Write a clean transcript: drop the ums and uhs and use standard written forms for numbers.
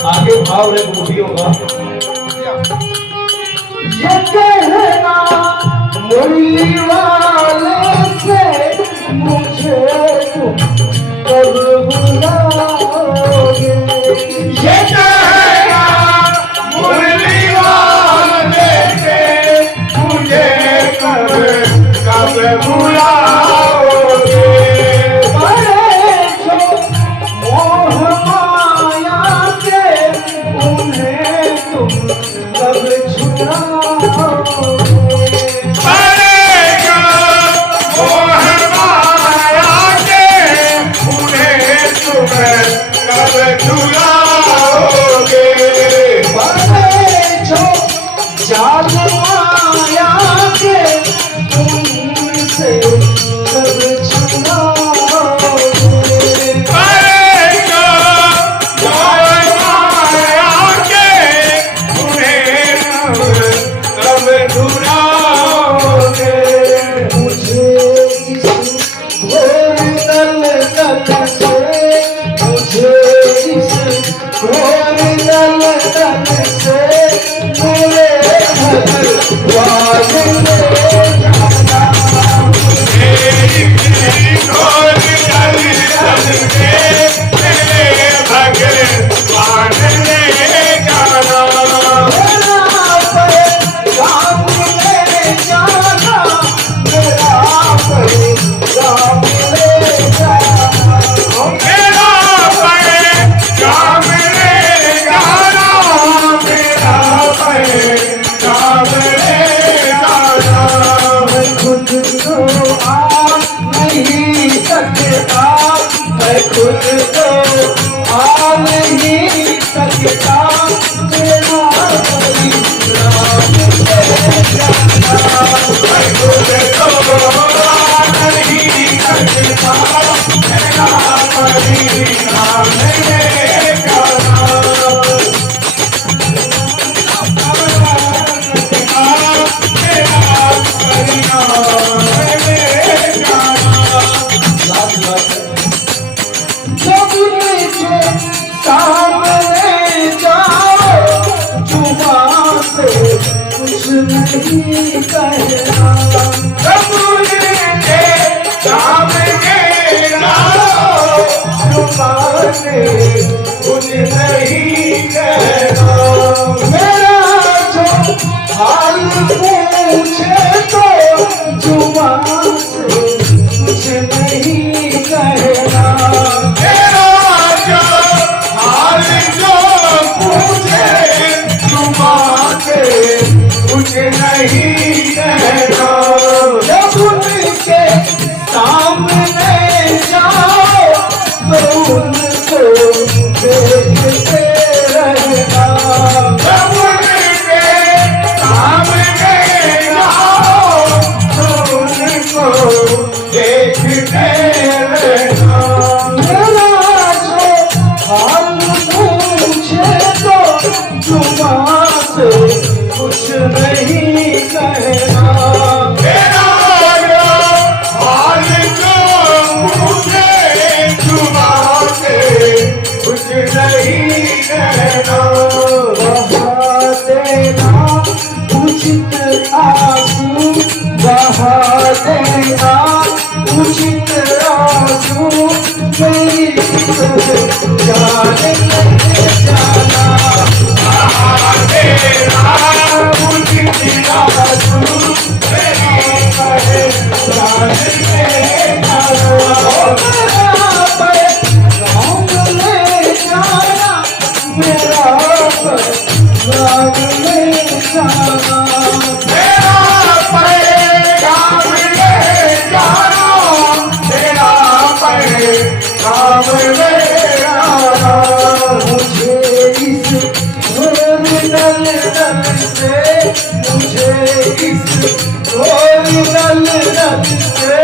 आगे भाव है बूढ़ियों का। ये कहना मुरली वाले से मुझे तुम कब बुलाओगे। ये कहना मुरली वाले से मुझे कब बुलाओगे। बड़े जो मोह माया के उन्हें तुम कब छुड़ाओगे। पड़ेगा मोह माया के उन्हें तुम कब छुड़ाओगे। बड़े जो जाल माया के उनसे कब छुड़ाओगे। पड़ेगा मोह माया के उन्हें तुम कब छुड़ाओगे। मुझे इस घोर दलदल से मुझे इस घोर दलदल से मेरे भगवान ने जाना। मेरी घोर दलदल से मेरे भगवान ने जाना। मेरा पैगाम ले जाना, मेरा पैगाम ले जाना। मेरा पैगाम ले जाना, मेरा पैगाम ले जाना। मैं खुद तो आ नहीं सकता, मैं खुद तो आ नहीं सकता, मेरा परिणाम ले जाना। मैं खुद तो आ नहीं सकता, मेरा परिणाम ले जाना। मेरा परिणाम ले जाना। जब मुझे सामने जाओ, जुबान से कुछ नहीं कहना। जब मुझे सामने लाओ, जुबान से कुछ नहीं कहना। मेरा जो हाल पूछे तो जुबान से कुछ नहीं कहना। मेरा जो हाल जो पूछे जुबान से कुछ नहीं कहना। जब उनके सामने जाओ तो उनको देखते रहना। जब उनके सामने जाओ तो उनको देखते रहना। मेरा जो हाल पूछे तो जुबान से कुछ नहीं कहना। मेरा जो हाल जो पूछे जुबान से कुछ नहीं कहना। बहा देना उचित आंसू, बहा देना उचित आंसू, मेरी जान ले जाना। तेरा उचित आंसू मेरी जान ले जाना। मेरा पैगाम ले जाना, मेरा पैगाम ले जाना। मेरा पैगाम ले जाना, तेरा पैगाम ले जाना। मुझे इस घोर दलदल से, मुझे इस घोर दलदल से